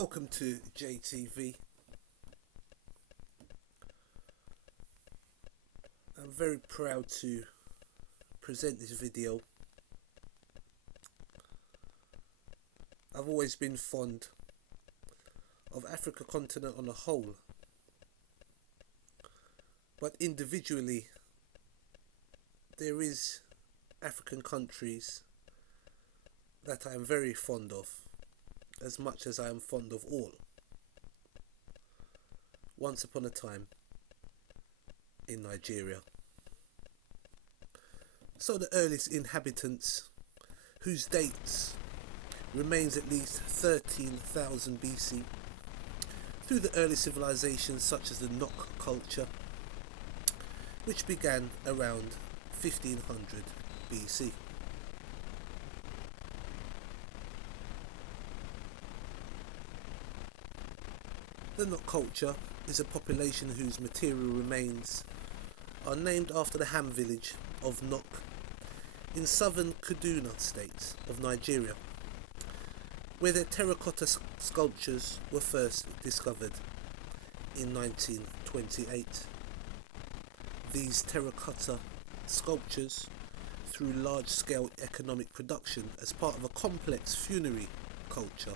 Welcome to JTV. I'm very proud to present this video. I've always been fond of Africa continent on a whole, but individually there is African countries that I am very fond of, as much as I am fond of all. Once upon a time in Nigeria. So the earliest inhabitants, whose dates remains at least 13,000 BC, through the early civilizations such as the Nok culture, which began around 1500 BC. The Nok culture is a population whose material remains are named after the Ham village of Nok in southern Kaduna state of Nigeria, where their terracotta sculptures were first discovered in 1928. These terracotta sculptures, through large-scale economic production as part of a complex funerary culture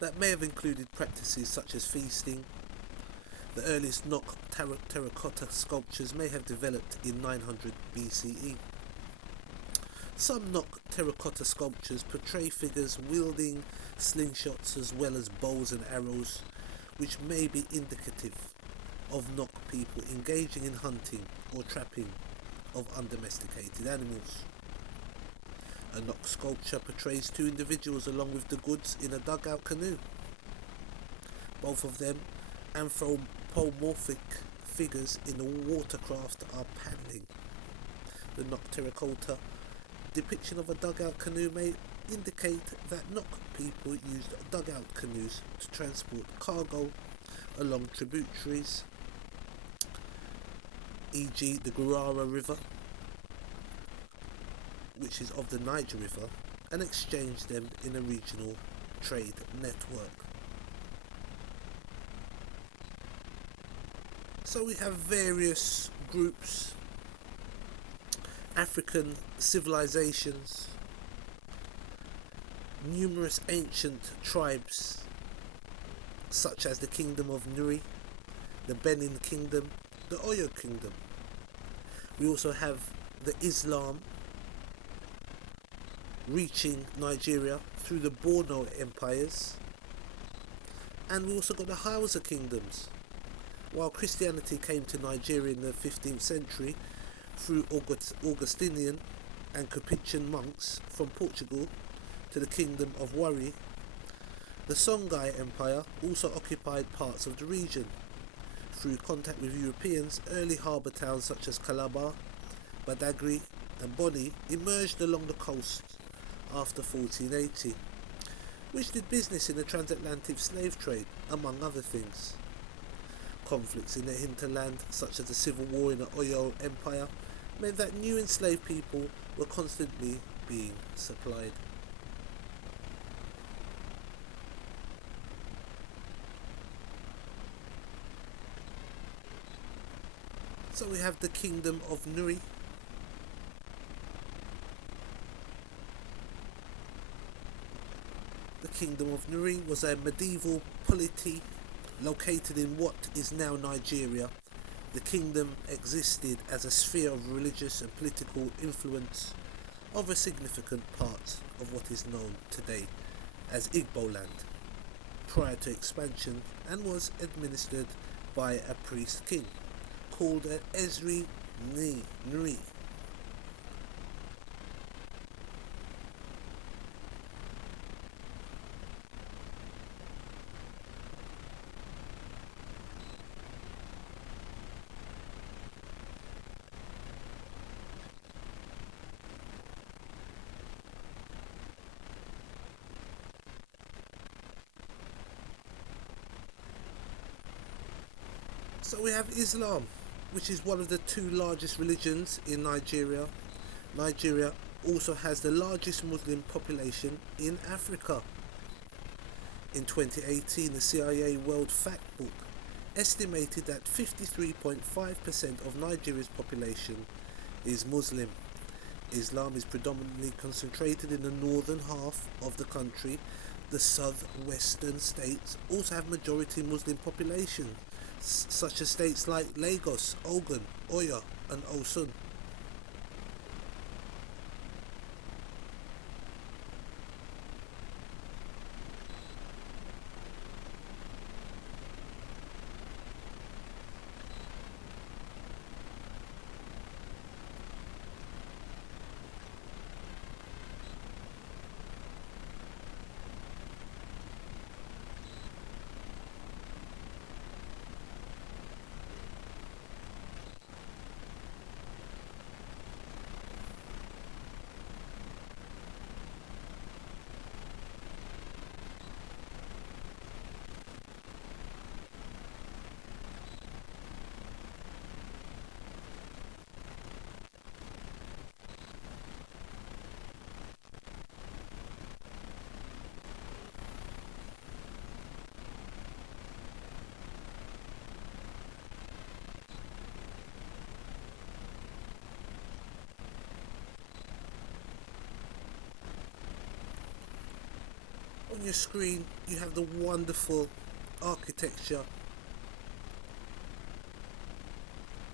that may have included practices such as feasting. The earliest Nok terracotta sculptures may have developed in 900 BCE. Some Nok terracotta sculptures portray figures wielding slingshots as well as bows and arrows, which may be indicative of Nok people engaging in hunting or trapping of undomesticated animals. A Nok sculpture portrays two individuals along with the goods in a dugout canoe. Both of them anthropomorphic figures in a watercraft are paddling. The Nok terracotta depiction of a dugout canoe may indicate that Nok people used dugout canoes to transport cargo along tributaries, e.g. the Gurara River, which is of the Niger River, and exchange them in a regional trade network. So we have various groups, African civilizations, numerous ancient tribes such as the Kingdom of Nuri, the Benin Kingdom, the Oyo Kingdom. We also have the Islam reaching Nigeria through the Borno empires, and we also got the Hausa kingdoms. While Christianity came to Nigeria in the 15th century through Augustinian and Capuchin monks from Portugal to the Kingdom of Wari, the Songhai Empire also occupied parts of the region. Through contact with Europeans, early harbour towns such as Calabar, Badagry and Boni emerged along the coast after 1480, which did business in the transatlantic slave trade, among other things. Conflicts in the hinterland, such as the civil war in the Oyo Empire, meant that new enslaved people were constantly being supplied. So we have the Kingdom of Nuri. The Kingdom of Nuri was a medieval polity located in what is now Nigeria. The kingdom existed as a sphere of religious and political influence of a significant part of what is known today as Igbo land, prior to expansion, and was administered by a priest king called Ezri Nri. So we have Islam, which is one of the two largest religions in Nigeria. Nigeria also has the largest Muslim population in Africa. In 2018, the CIA World Factbook estimated that 53.5% of Nigeria's population is Muslim. Islam is predominantly concentrated in the northern half of the country. The southwestern states also have majority Muslim populations, such as states like Lagos, Ogun, Oyo, and Osun. On your screen you have the wonderful architecture,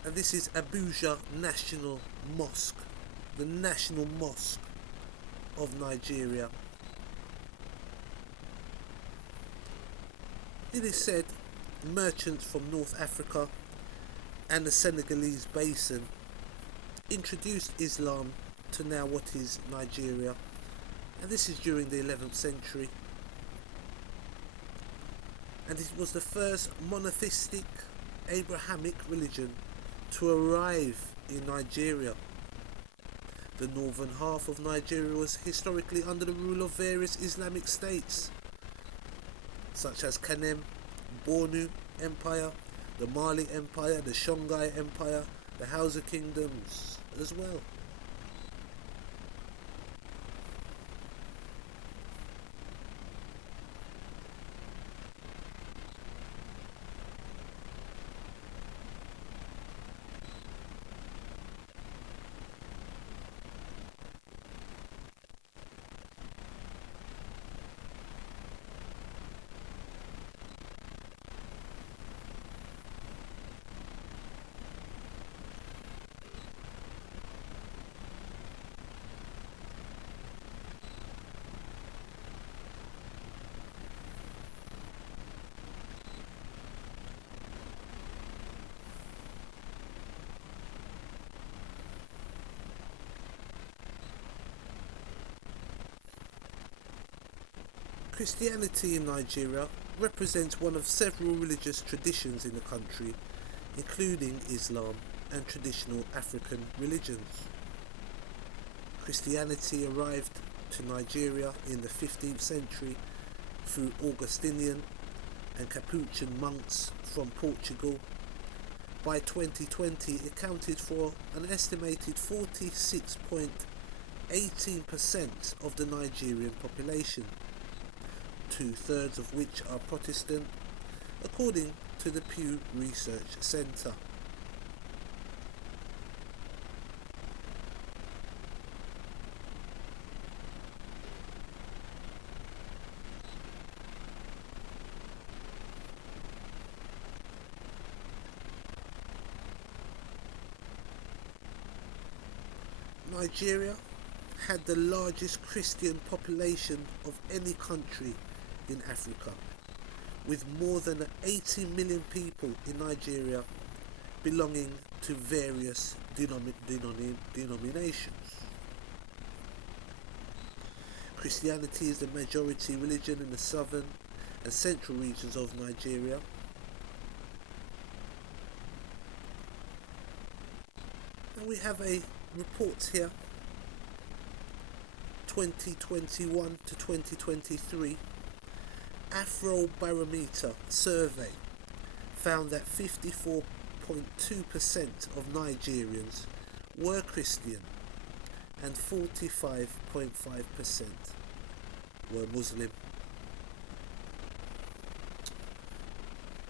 and this is Abuja National Mosque, the national mosque of Nigeria. It is said merchants from North Africa and the Senegalese basin introduced Islam to now what is Nigeria, and this is during the 11th century. And it was the first monotheistic Abrahamic religion to arrive in Nigeria. The northern half of Nigeria was historically under the rule of various Islamic states, such as Kanem, Bornu Empire, the Mali Empire, the Songhai Empire, the Hausa kingdoms as well. Christianity in Nigeria represents one of several religious traditions in the country, including Islam and traditional African religions. Christianity arrived to Nigeria in the 15th century through Augustinian and Capuchin monks from Portugal. By 2020, it accounted for an estimated 46.18% of the Nigerian population, 2/3 of which are Protestant, according to the Pew Research Centre. Nigeria had the largest Christian population of any country in Africa, with more than 80 million people in Nigeria belonging to various denominations. Christianity is the majority religion in the southern and central regions of Nigeria. And we have a report here, 2021 to 2023. Afrobarometer survey found that 54.2% of Nigerians were Christian and 45.5% were Muslim.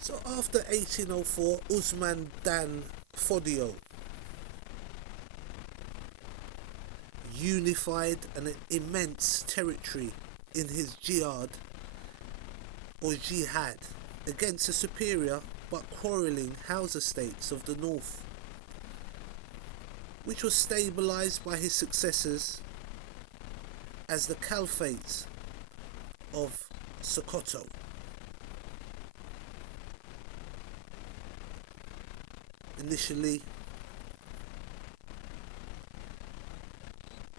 So after 1804, Usman Dan Fodio unified an immense territory in his jihad against the superior but quarrelling Hausa states of the north, which was stabilized by his successors as the Caliphate of Sokoto. Initially,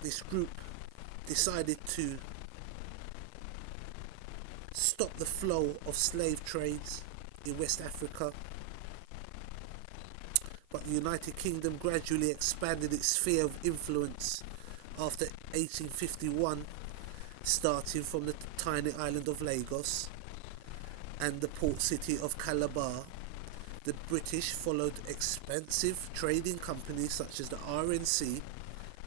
this group decided to stop the flow of slave trades in West Africa, but the United Kingdom gradually expanded its sphere of influence after 1851, starting from the tiny island of Lagos and the port city of Calabar. The British followed expensive trading companies such as the RNC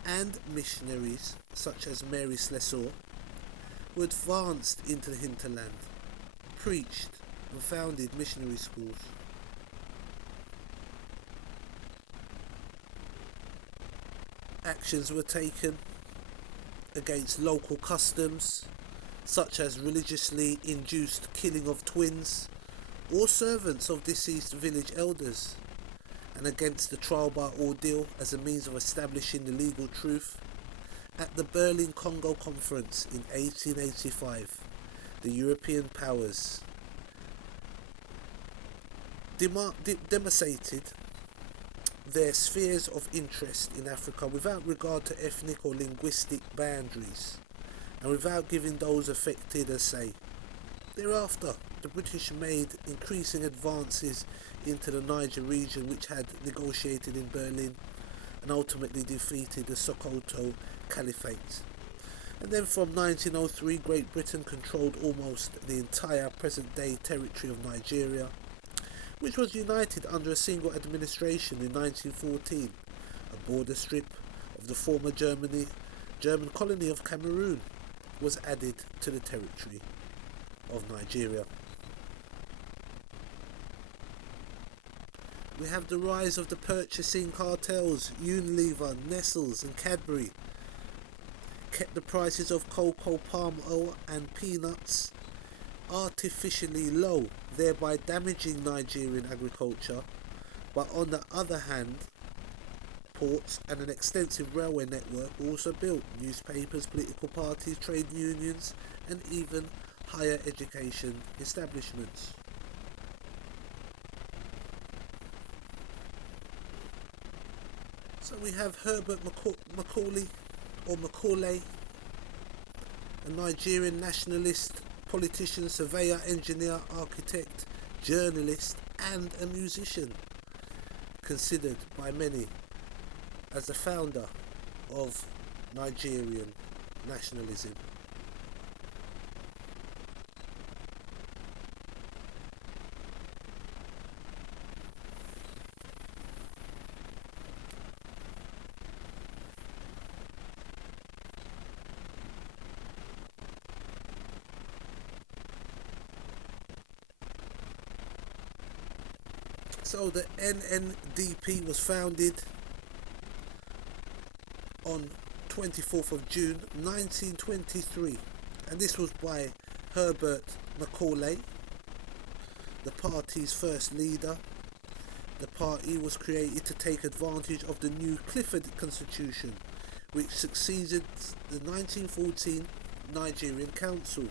and missionaries such as Mary Slessor, who advanced into the hinterland, preached and founded missionary schools. Actions were taken against local customs such as religiously induced killing of twins or servants of deceased village elders, and against the trial by ordeal as a means of establishing the legal truth. At the Berlin Congo Conference in 1885, the European powers demonstrated their spheres of interest in Africa without regard to ethnic or linguistic boundaries, and without giving those affected a say. Thereafter, the British made increasing advances into the Niger region, which had negotiated in Berlin and ultimately defeated the Sokoto Caliphate. And then from 1903, Great Britain controlled almost the entire present-day territory of Nigeria, which was united under a single administration in 1914. A border strip of the former German colony of Cameroon was added to the territory of Nigeria. We have the rise of the purchasing cartels. Unilever, Nestles and Cadbury kept the prices of cocoa, palm oil and peanuts artificially low, thereby damaging Nigerian agriculture. But on the other hand, ports and an extensive railway network were also built, newspapers, political parties, trade unions and even higher education establishments. So we have Herbert Macaulay, a Nigerian nationalist, politician, surveyor, engineer, architect, journalist and a musician, considered by many as the founder of Nigerian nationalism. So the NNDP was founded on 24th of June 1923, and this was by Herbert Macaulay, the party's first leader. The party was created to take advantage of the new Clifford Constitution, which succeeded the 1914 Nigerian Council.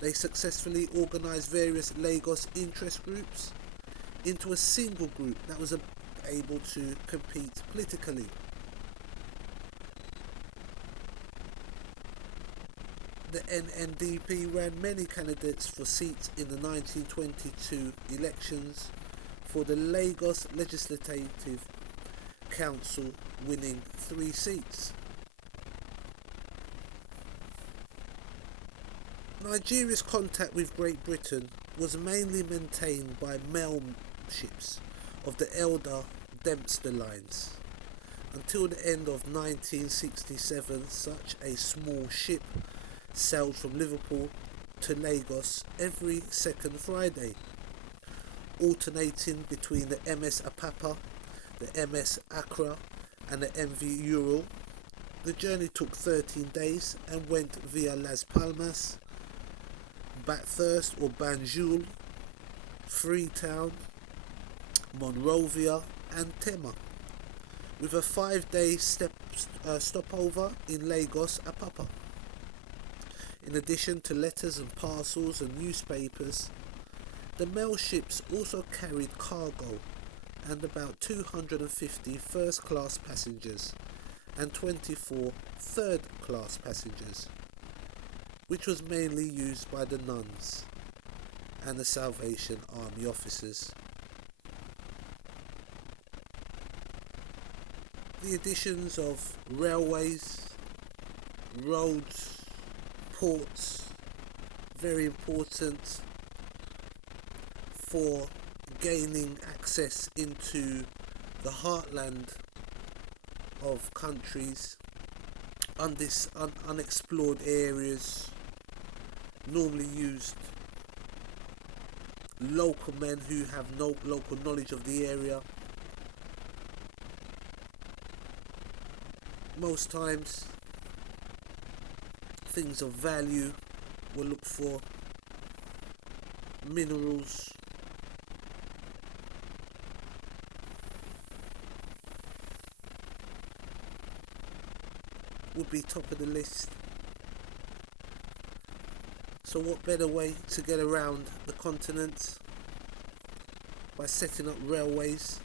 They successfully organised various Lagos interest groups into a single group that was able to compete politically. The NNDP ran many candidates for seats in the 1922 elections for the Lagos Legislative Council, winning 3 seats. Nigeria's contact with Great Britain was mainly maintained by mail ships of the elder Dempster lines. Until the end of 1967, such a small ship sailed from Liverpool to Lagos every second Friday, alternating between the MS Apapa, the MS Accra and the MV Ural. The journey took 13 days and went via Las Palmas, Bathurst or Banjul, Freetown, Monrovia and Tema, with a 5-day stopover in Lagos Apapa. In addition to letters and parcels and newspapers, the mail ships also carried cargo and about 250 first-class passengers and 24 third-class passengers, which was mainly used by the nuns and the Salvation Army officers. The additions of railways, roads, ports, very important for gaining access into the heartland of countries, unexplored areas, normally used local men who have no local knowledge of the area. Most times things of value were looked for, minerals, would be top of the list. So what better way to get around the continent by setting up railways?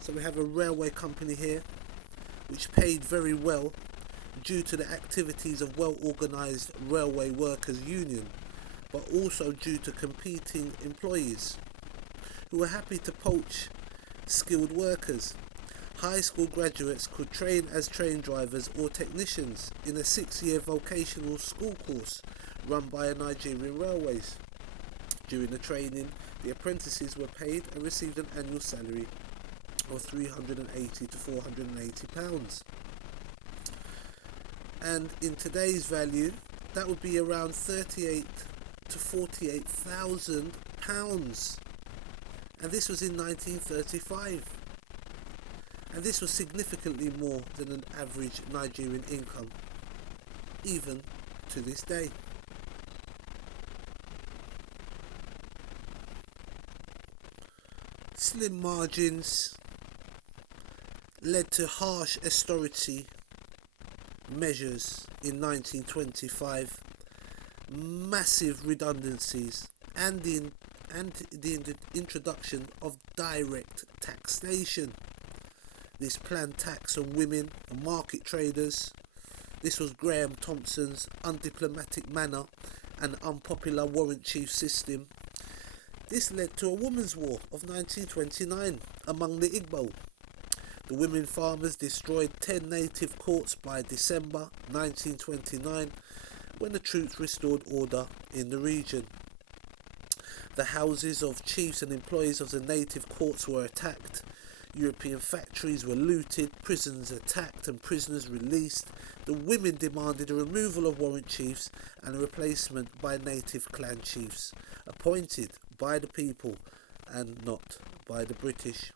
So we have a railway company here which paid very well due to the activities of well-organised railway workers union, but also due to competing employees who were happy to poach skilled workers. High school graduates could train as train drivers or technicians in a 6-year vocational school course run by Nigerian Railways. During the training, the apprentices were paid and received an annual salary of £380 to £480. And in today's value, that would be around £38,000 to £48,000. And this was in 1935. And this was significantly more than an average Nigerian income, even to this day. Slim margins led to harsh austerity measures in 1925, massive redundancies, and the introduction of direct taxation. This planned tax on women and market traders. This was Graham Thompson's undiplomatic manner and unpopular warrant chief system. This led to a women's war of 1929 among the Igbo. The women farmers destroyed 10 native courts by December 1929 when the troops restored order in the region. The houses of chiefs and employees of the native courts were attacked. European factories were looted, prisons attacked and prisoners released. The women demanded a removal of warrant chiefs and a replacement by native clan chiefs, appointed by the people and not by the British.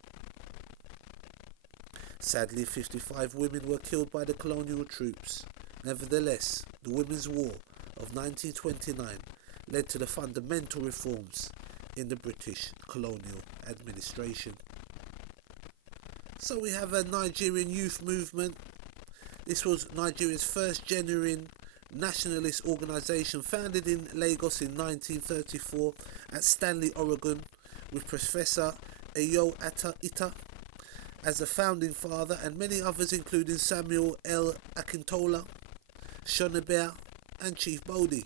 Sadly, 55 women were killed by the colonial troops. Nevertheless, the Women's War of 1929 led to the fundamental reforms in the British colonial administration. So we have a Nigerian youth movement. This was Nigeria's first genuine nationalist organisation, founded in Lagos in 1934 at Stanley, Oregon, with Professor Eyo Ita as the founding father and many others including Samuel L. Akintola, Shonebea and Chief Bodie.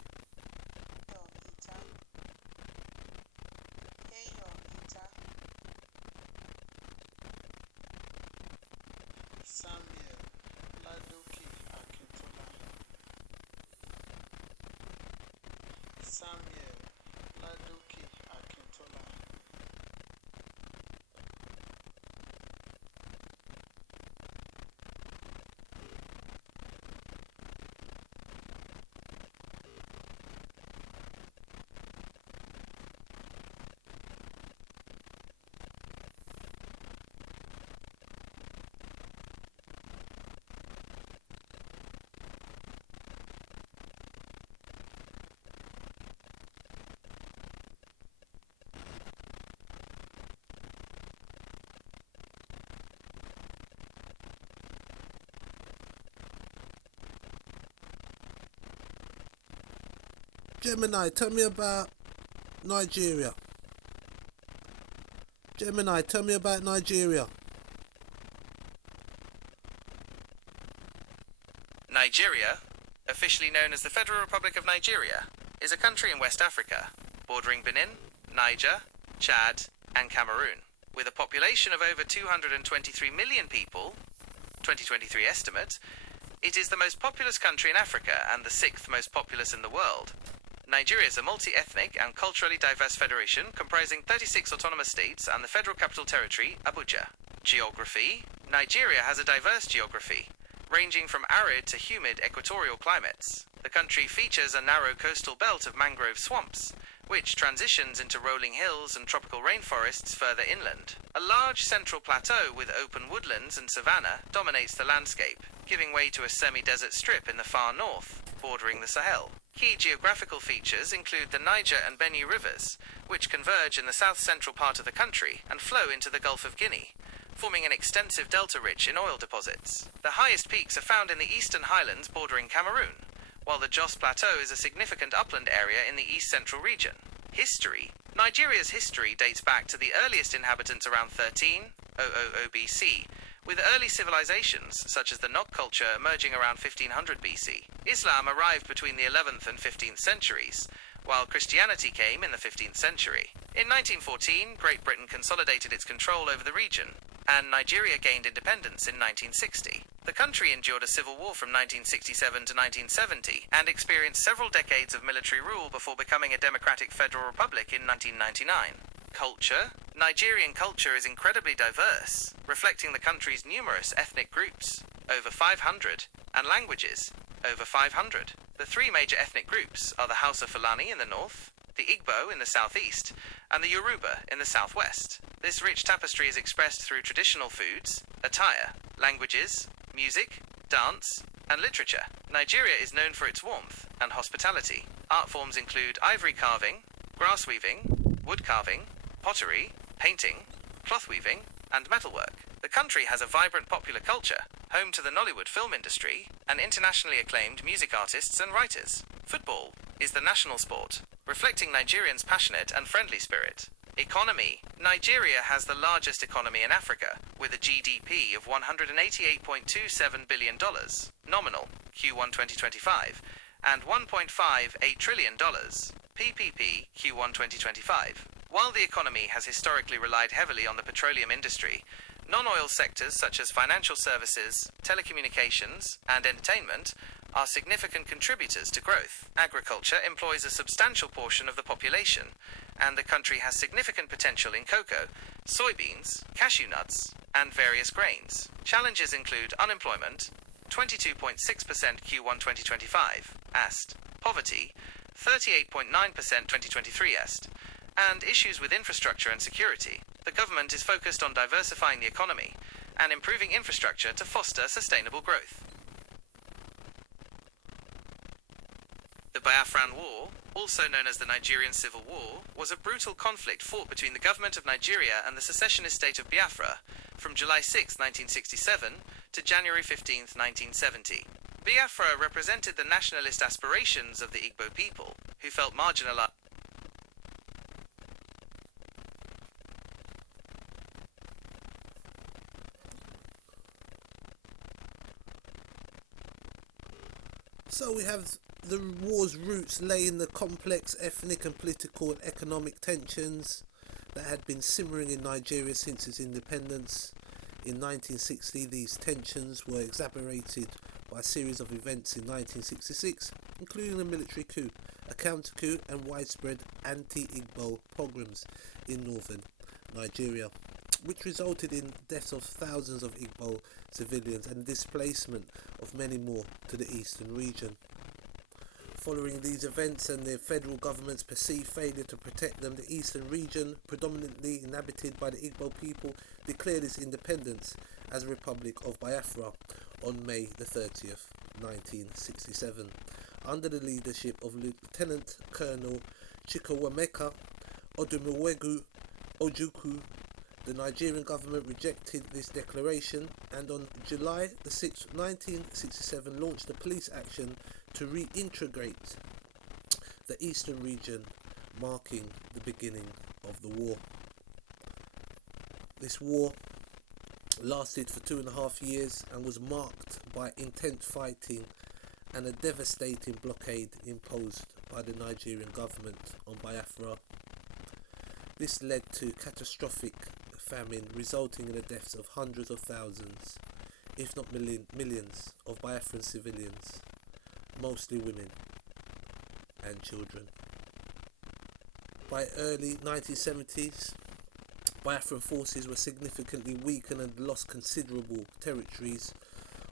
Gemini, tell me about Nigeria. Gemini, tell me about Nigeria. Nigeria, officially known as the Federal Republic of Nigeria, is a country in West Africa, bordering Benin, Niger, Chad, and Cameroon. With a population of over 223 million people, 2023 estimate, it is the most populous country in Africa and the sixth most populous in the world. Nigeria is a multi-ethnic and culturally diverse federation comprising 36 autonomous states and the Federal Capital Territory, Abuja. Geography. Nigeria has a diverse geography, ranging from arid to humid equatorial climates. The country features a narrow coastal belt of mangrove swamps, which transitions into rolling hills and tropical rainforests further inland. A large central plateau with open woodlands and savanna dominates the landscape, giving way to a semi-desert strip in the far north, bordering the Sahel. Key geographical features include the Niger and Benue rivers, which converge in the south-central part of the country and flow into the Gulf of Guinea, forming an extensive delta rich in oil deposits. The highest peaks are found in the eastern highlands bordering Cameroon, while the Jos Plateau is a significant upland area in the east-central region. History. Nigeria's history dates back to the earliest inhabitants around 1300 BC, with early civilizations such as the Nok culture emerging around 1500 BC. Islam arrived between the 11th and 15th centuries, while Christianity came in the 15th century. In 1914, Great Britain consolidated its control over the region, and Nigeria gained independence in 1960. The country endured a civil war from 1967 to 1970 and experienced several decades of military rule before becoming a democratic federal republic in 1999. Culture. Nigerian culture is incredibly diverse, reflecting the country's numerous ethnic groups, over 500, and languages, over 500. The three major ethnic groups are the Hausa Fulani in the north, the Igbo in the southeast, and the Yoruba in the southwest. This rich tapestry is expressed through traditional foods, attire, languages, music, dance, and literature. Nigeria is known for its warmth and hospitality. Art forms include ivory carving, grass weaving, wood carving, pottery, painting, cloth weaving, and metalwork. The country has a vibrant popular culture, home to the Nollywood film industry, and internationally acclaimed music artists and writers. Football is the national sport, reflecting Nigerians' passionate and friendly spirit. Economy. Nigeria has the largest economy in Africa, with a GDP of $188.27 billion, nominal, Q1 2025, and $1.58 trillion, PPP, Q1 2025. While the economy has historically relied heavily on the petroleum industry, non-oil sectors such as financial services, telecommunications, and entertainment are significant contributors to growth. Agriculture employs a substantial portion of the population, and the country has significant potential in cocoa, soybeans, cashew nuts, and various grains. Challenges include unemployment, 22.6% Q1 2025, AST, poverty, 38.9% 2023 AST, and issues with infrastructure and security. The government is focused on diversifying the economy and improving infrastructure to foster sustainable growth. The Biafran War, also known as the Nigerian Civil War, was a brutal conflict fought between the government of Nigeria and the secessionist state of Biafra from July 6, 1967 to January 15, 1970. Biafra represented the nationalist aspirations of the Igbo people, who felt marginalized. So we have the war's roots lay in the complex ethnic and political and economic tensions that had been simmering in Nigeria since its independence. In 1960, these tensions were exacerbated by a series of events in 1966, including a military coup, a counter-coup, and widespread anti-Igbo pogroms in northern Nigeria, which resulted in deaths of thousands of Igbo civilians and displacement of many more to the eastern region. Following these events and the federal government's perceived failure to protect them, the eastern region, predominantly inhabited by the Igbo people, declared its independence as a Republic of Biafra on May the 30th, 1967, under the leadership of Lieutenant Colonel Chukwuemeka Odumegwu Ojukwu. The Nigerian government rejected this declaration and on July the 6th, 1967 launched a police action to reintegrate the eastern region marking the beginning of the war. This war lasted for 2.5 years and was marked by intense fighting and a devastating blockade imposed by the Nigerian government on Biafra. This led to catastrophic famine, resulting in the deaths of hundreds of thousands, if not millions, of Biafran civilians, mostly women and children. By early 1970s, Biafran forces were significantly weakened and lost considerable territories.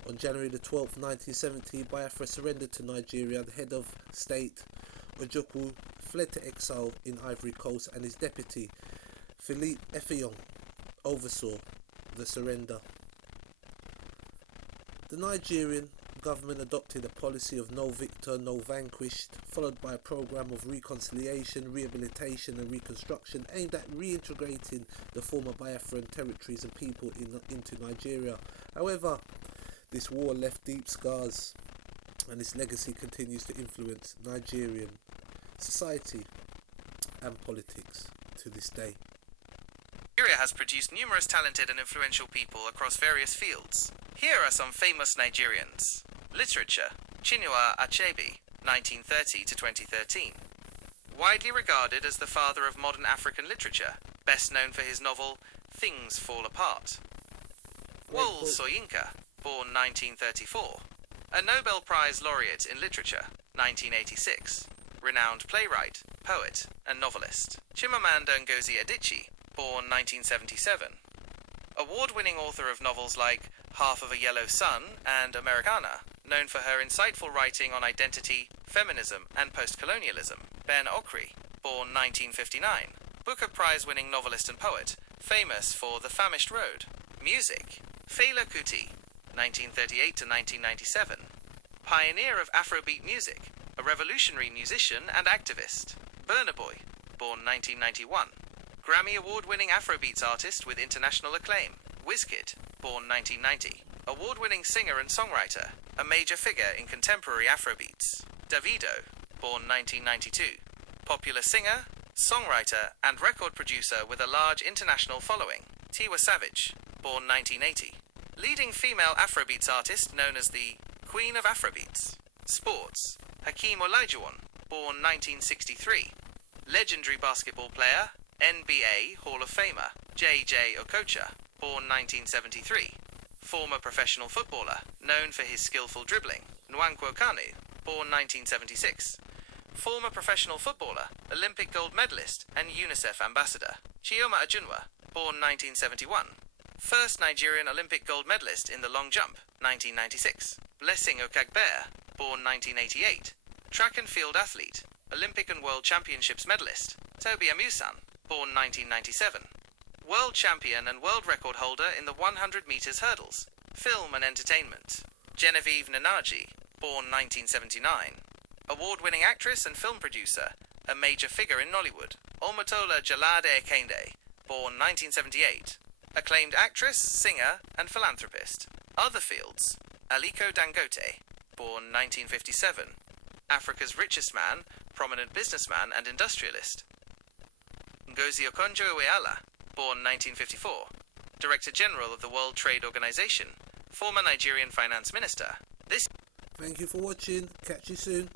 On January the 12th, 1970, Biafra surrendered to Nigeria. The head of state, Ojukwu, fled to exile in Ivory Coast, and his deputy, Philippe Effiong, oversaw the surrender. The Nigerian government adopted a policy of no victor, no vanquished, followed by a program of reconciliation, rehabilitation and reconstruction aimed at reintegrating the former Biafran territories and people into Nigeria. However, this war left deep scars, and its legacy continues to influence Nigerian society and politics to this day. Nigeria has produced numerous talented and influential people across various fields. Here are some famous Nigerians. Literature: Chinua Achebe, 1930 to 2013. Widely regarded as the father of modern African literature, best known for his novel Things Fall Apart. Wole Soyinka, born 1934. A Nobel Prize laureate in literature, 1986. Renowned playwright, poet, and novelist. Chimamanda Ngozi Adichie, born 1977. Award-winning author of novels like Half of a Yellow Sun and Americana, known for her insightful writing on identity, feminism, and post-colonialism. Ben Okri, born 1959. Booker Prize-winning novelist and poet, famous for The Famished Road. Music: Fela Kuti, 1938 to 1997. Pioneer of Afrobeat music, a revolutionary musician and activist. Burna Boy, born 1991. Grammy Award-winning Afrobeats artist with international acclaim. Wizkid, born 1990. Award-winning singer and songwriter, a major figure in contemporary Afrobeats. Davido, born 1992. Popular singer, songwriter, and record producer with a large international following. Tiwa Savage, born 1980. Leading female Afrobeats artist known as the Queen of Afrobeats. Sports: Hakeem Olajuwon, born 1963. Legendary basketball player, NBA Hall of Famer, J.J. Okocha, born 1973. Former professional footballer, known for his skillful dribbling, Nwankwo Kanu, born 1976. Former professional footballer, Olympic gold medalist, and UNICEF ambassador, Chioma Ajunwa, born 1971. First Nigerian Olympic gold medalist in the long jump, 1996. Blessing Okagbea, born 1988. Track and field athlete, Olympic and World Championships medalist, Toby Amusan, born 1997. World champion and world record holder in the 100 meters hurdles. Film and entertainment, Genevieve Nnaji, born 1979. Award-winning actress and film producer, a major figure in Nollywood, Omotola Jalade Kende, born 1978. Acclaimed actress, singer, and philanthropist. Other fields: Aliko Dangote, born 1957. Africa's richest man, prominent businessman and industrialist. Ngozi Okonjo-Iweala, born 1954. Director General of the World Trade Organization, former Nigerian finance minister. Thank you for watching. Catch you soon.